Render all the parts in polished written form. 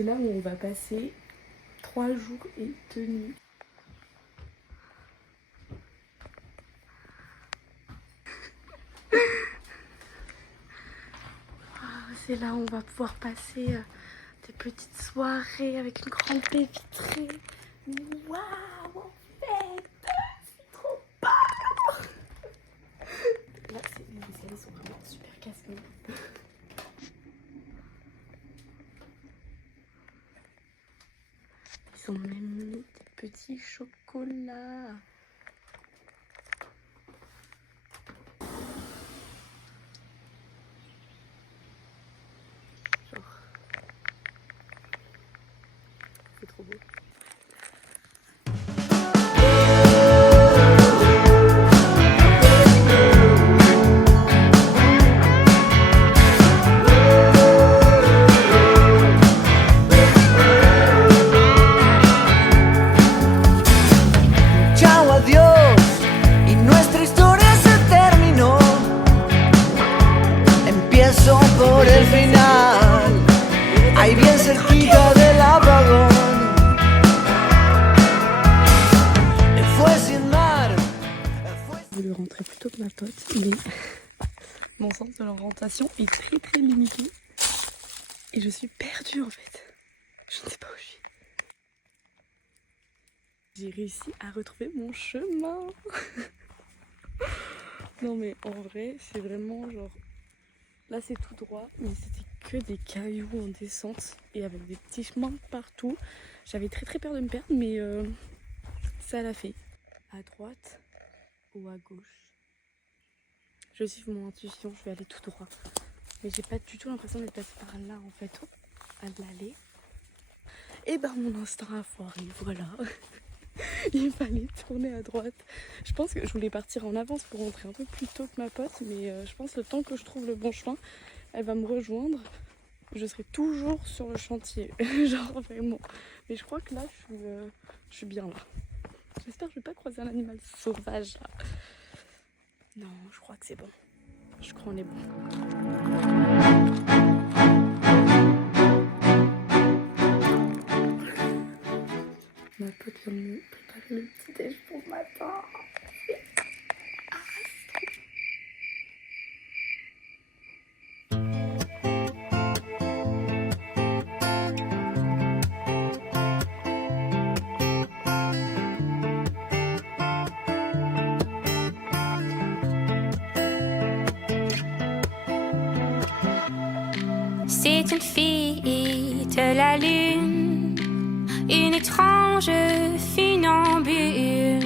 C'est là où on va passer 3 jours et 2 nuits. C'est là où on va pouvoir passer des petites soirées avec une grande baie vitrée. Waouh, en fait, c'est trop beau. Là, les escaliers sont vraiment super casse-gueule. Ils ont même mis des petits chocolats. Genre, c'est trop beau. Je voulais rentrer plus tôt que ma pote, mais mon sens de l'orientation est très limité. Et je suis perdue en fait. Je ne sais pas où je suis. J'ai réussi à retrouver mon chemin. Non mais en vrai, c'est vraiment genre... Là c'est tout droit, mais c'était que des cailloux en descente et avec des petits chemins partout. J'avais très peur de me perdre, mais ça l'a fait. À droite ou à gauche? Je suis mon intuition, je vais aller tout droit. Mais j'ai pas du tout l'impression d'être passée par là en fait, à l'aller. Et ben mon instinct a foiré, voilà. Il fallait tourner à droite. Je pense que je voulais partir en avance pour rentrer un peu plus tôt que ma pote, mais je pense que le temps que je trouve le bon chemin, elle va me rejoindre. Je serai toujours sur le chantier, genre vraiment. Mais je crois que là, je suis bien là. J'espère que je vais pas croiser un animal sauvage là. Non, je crois que c'est bon. Je crois qu'on est bon. Ma pote vient de me préparer le petit déj pour le matin. C'est une fille de la lune, une étrange funambule,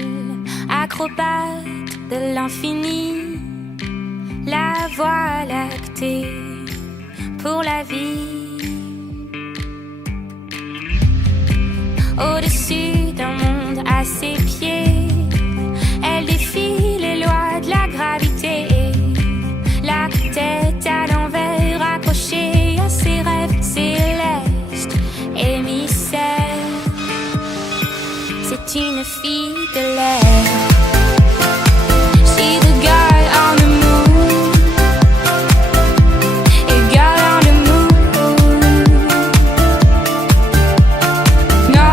acrobate de l'infini, la voie lactée pour la vie. Au-dessus d'un monde à ses pieds, elle défie les lois de la gravité, la tête à l'envers accrochée à ses rêves célestes, émissaire. C'est une fille de l'air. She's a girl on the moon, a girl on the moon. No,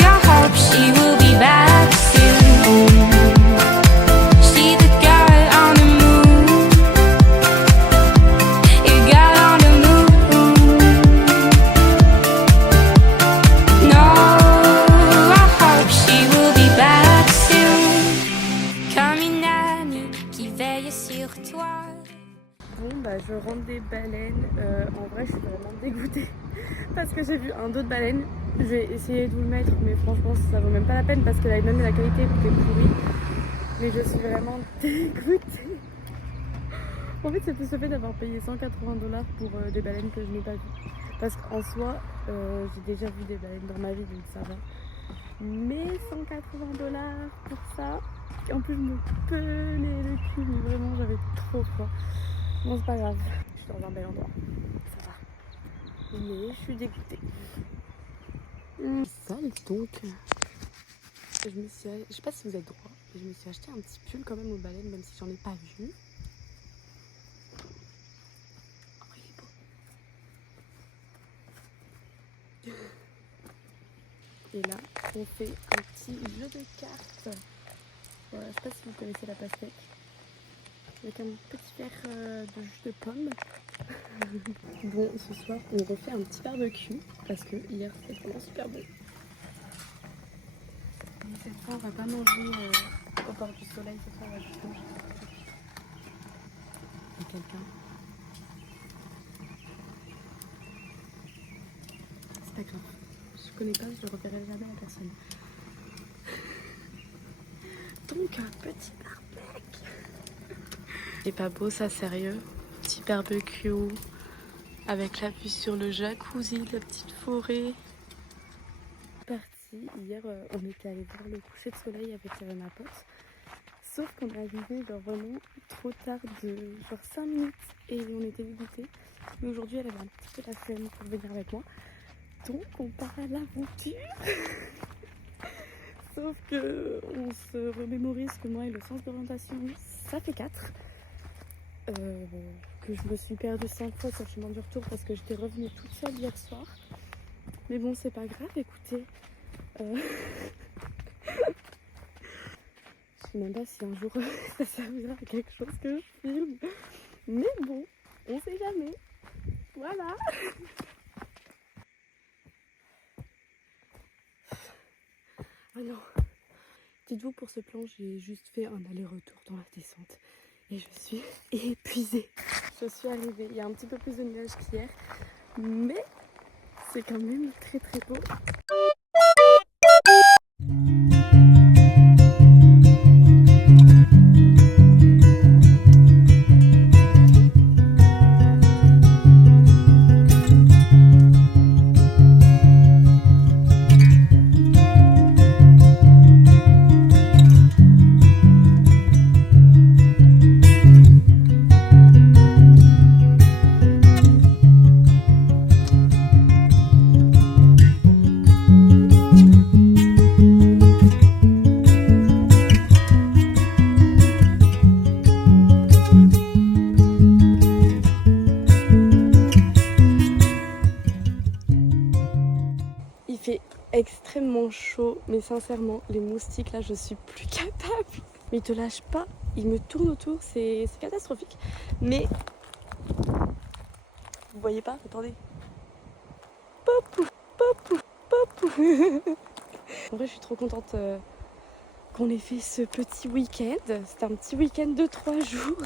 I hope she will be back soon. She's a girl on the moon, a girl on the moon. No, I hope she will be back soon. Comme une amie qui veille sur toi. Bon bah je rentre des baleines, en vrai je suis vraiment dégoûtée parce que j'ai vu un dos de baleine. J'ai essayé de vous le mettre mais franchement ça vaut même pas la peine parce que même la qualité était pourrie. Mais je suis vraiment dégoûtée. En fait c'est plus le fait d'avoir payé 180 $ pour des baleines que je n'ai pas vues. Parce qu'en soi j'ai déjà vu des baleines dans ma vie donc ça va. Mais 180 $ pour ça. Et en plus je me pelais le cul mais vraiment j'avais trop froid. Bon, c'est pas grave, je suis dans un bel endroit, ça va. Mais je suis dégoûtée. Ça, donc, je me suis, je sais pas si vous êtes droit, mais je me suis acheté un petit pull quand même aux baleines, même si j'en ai pas vu. Oh, il est beau. Et là, on fait un petit jeu de cartes. Voilà, je sais pas si vous connaissez la pastèque. Avec un petit verre de jus de pomme. Bon, ce soir, on refait un petit barbecue parce que hier, c'était vraiment super bon. Mais cette fois, on va pas manger au bord du soleil. Cette fois, on va juste manger avec quelqu'un. C'est pas grave. Je connais pas, je ne reverrai jamais la personne. Donc, un petit barbecue. C'est pas beau ça, sérieux? Petit barbecue avec la vue sur le jacuzzi, la petite forêt. Parti. Hier, on était allé voir le coucher de soleil avec ma pote. Sauf qu'on est arrivé genre vraiment trop tard, de genre 5 minutes, et on était dégoûtés. Mais aujourd'hui, elle avait un petit peu la flemme pour venir avec moi. Donc, on part à l'aventure. Sauf que on se remémorise que moi et le sens d'orientation, ça fait 4. Que je me suis perdue 5 fois sur le chemin du retour parce que j'étais revenue toute seule hier soir. Mais bon, c'est pas grave, écoutez. Je sais même pas si un jour ça servira à quelque chose que je filme. Mais bon, on sait jamais. Voilà. Oh non. Dites-vous, pour ce plan, j'ai juste fait un aller-retour dans la descente. Et je suis épuisée. Je suis arrivée, il y a un petit peu plus de nuages qu'hier. Mais c'est quand même très très beau. Il fait extrêmement chaud, mais sincèrement, les moustiques là, je suis plus capable. Mais ils te lâchent pas, ils me tournent autour, c'est catastrophique. Mais vous voyez pas, attendez. Pop, pop, pop. En vrai, je suis trop contente qu'on ait fait ce petit week-end. C'était un petit week-end de 3 jours.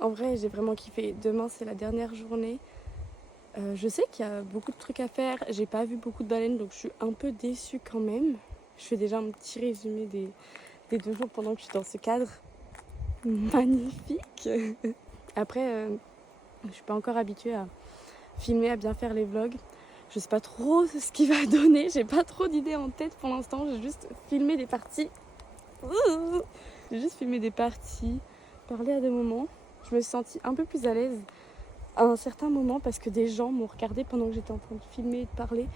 En vrai, j'ai vraiment kiffé. Demain, c'est la dernière journée. Je sais qu'il y a beaucoup de trucs à faire. J'ai pas vu beaucoup de baleines, donc je suis un peu déçue quand même. Je fais déjà un petit résumé des 2 jours pendant que je suis dans ce cadre magnifique. Après, je suis pas encore habituée à filmer, à bien faire les vlogs. Je sais pas trop ce qui va donner. J'ai pas trop d'idées en tête pour l'instant. J'ai juste filmé des parties. J'ai juste filmé des parties, parlé à des moments. Je me suis sentie un peu plus à l'aise à un certain moment parce que des gens m'ont regardé pendant que j'étais en train de filmer et de parler,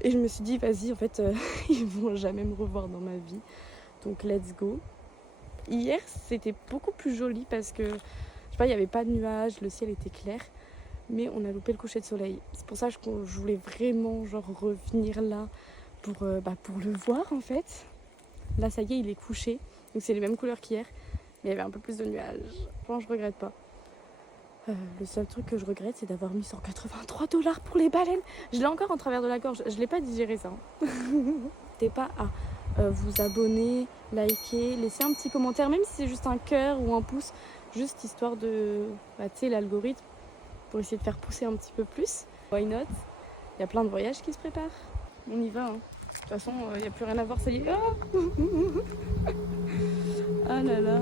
et je me suis dit vas-y, en fait ils vont jamais me revoir dans ma vie, donc let's go. Hier c'était beaucoup plus joli parce que je sais pas, il n'y avait pas de nuages, le ciel était clair, mais on a loupé le coucher de soleil. C'est pour ça que je voulais vraiment genre revenir là pour le voir en fait. Là ça y est, il est couché, donc c'est les mêmes couleurs qu'hier, mais il y avait un peu plus de nuages. Franchement, je regrette pas. Le seul truc que je regrette, c'est d'avoir mis 183 $ pour les baleines. Je l'ai encore en travers de la gorge, je l'ai pas digéré ça. N'hésitez pas à vous abonner, liker, laisser un petit commentaire, même si c'est juste un cœur ou un pouce, juste histoire de, tu sais, l'algorithme, pour essayer de faire pousser un petit peu plus. Why not? Il y a plein de voyages qui se préparent. On y va, hein. De toute façon, il n'y a plus rien à voir, ça y est. Ah là là.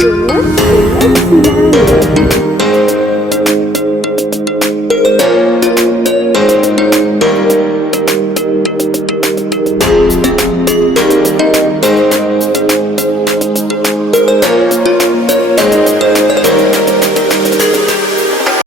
c'est matinale.